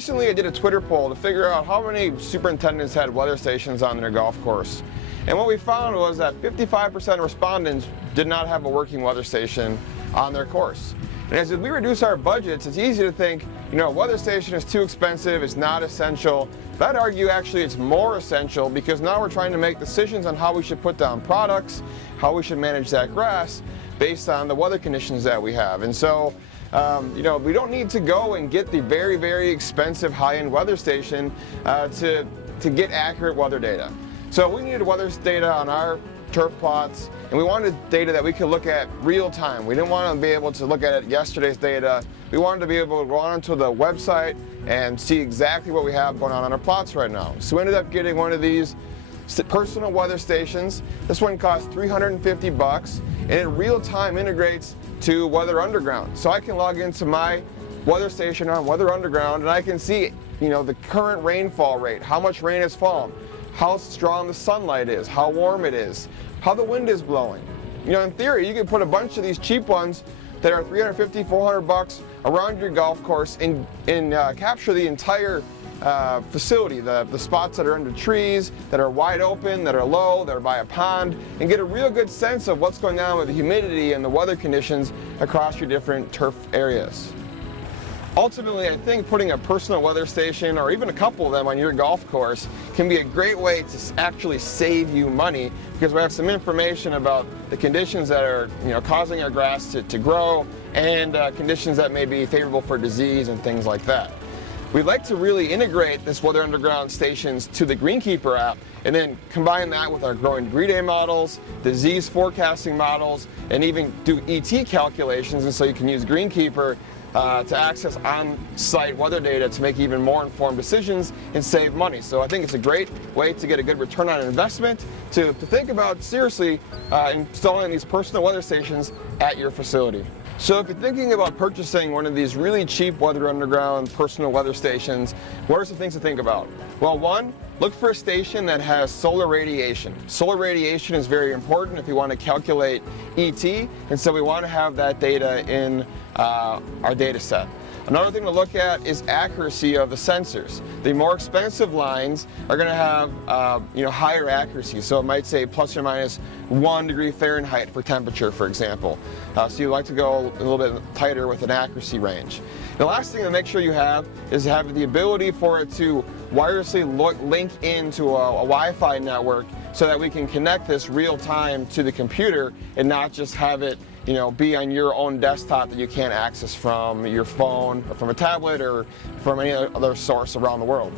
recently I did a Twitter poll to figure out how many superintendents had weather stations on their golf course. And what we found was that 55% of respondents did not have a working weather station on their course. And as we reduce our budgets, it's easy to think, a weather station is too expensive, it's not essential. But I'd argue actually it's more essential, because now we're trying to make decisions on how we should put down products, how we should manage that grass based on the weather conditions that we have. And so, we don't need to go and get the very, very expensive high-end weather station to get accurate weather data. So we needed weather data on our turf plots, and we wanted data that we could look at real time. We didn't want to be able to look at yesterday's data. We wanted to be able to go onto the website and see exactly what we have going on our plots right now. So we ended up getting one of these personal weather stations. This one costs $350, and it real time integrates to Weather Underground. So I can log into my weather station on Weather Underground, and I can see, the current rainfall rate, how much rain has fallen, how strong the sunlight is, how warm it is, how the wind is blowing. In theory, you could put a bunch of these cheap ones that are $350, $400 around your golf course and capture the entire facility, the spots that are under trees, that are wide open, that are low, that are by a pond, and get a real good sense of what's going on with the humidity and the weather conditions across your different turf areas. Ultimately, I think putting a personal weather station, or even a couple of them on your golf course, can be a great way to actually save you money, because we have some information about the conditions that are causing our grass to grow, and conditions that may be favorable for disease and things like that. We'd like to really integrate this Weather Underground stations to the Greenkeeper app, and then combine that with our growing degree day models, disease forecasting models, and even do ET calculations, and so you can use Greenkeeper to access on-site weather data to make even more informed decisions and save money. So I think it's a great way to get a good return on investment, to think about seriously installing these personal weather stations at your facility. So if you're thinking about purchasing one of these really cheap Weather Underground personal weather stations, what are some things to think about? Well, one, look for a station that has solar radiation. Solar radiation is very important if you want to calculate ET, and so we want to have that data in our data set. Another thing to look at is accuracy of the sensors. The more expensive lines are going to have higher accuracy, so it might say plus or minus 1 degree Fahrenheit for temperature, for example. So you like to go a little bit tighter with an accuracy range. The last thing to make sure you have is have the ability for it to wirelessly link into a Wi-Fi network, so that we can connect this real time to the computer and not just have it be on your own desktop that you can't access from your phone or from a tablet or from any other source around the world.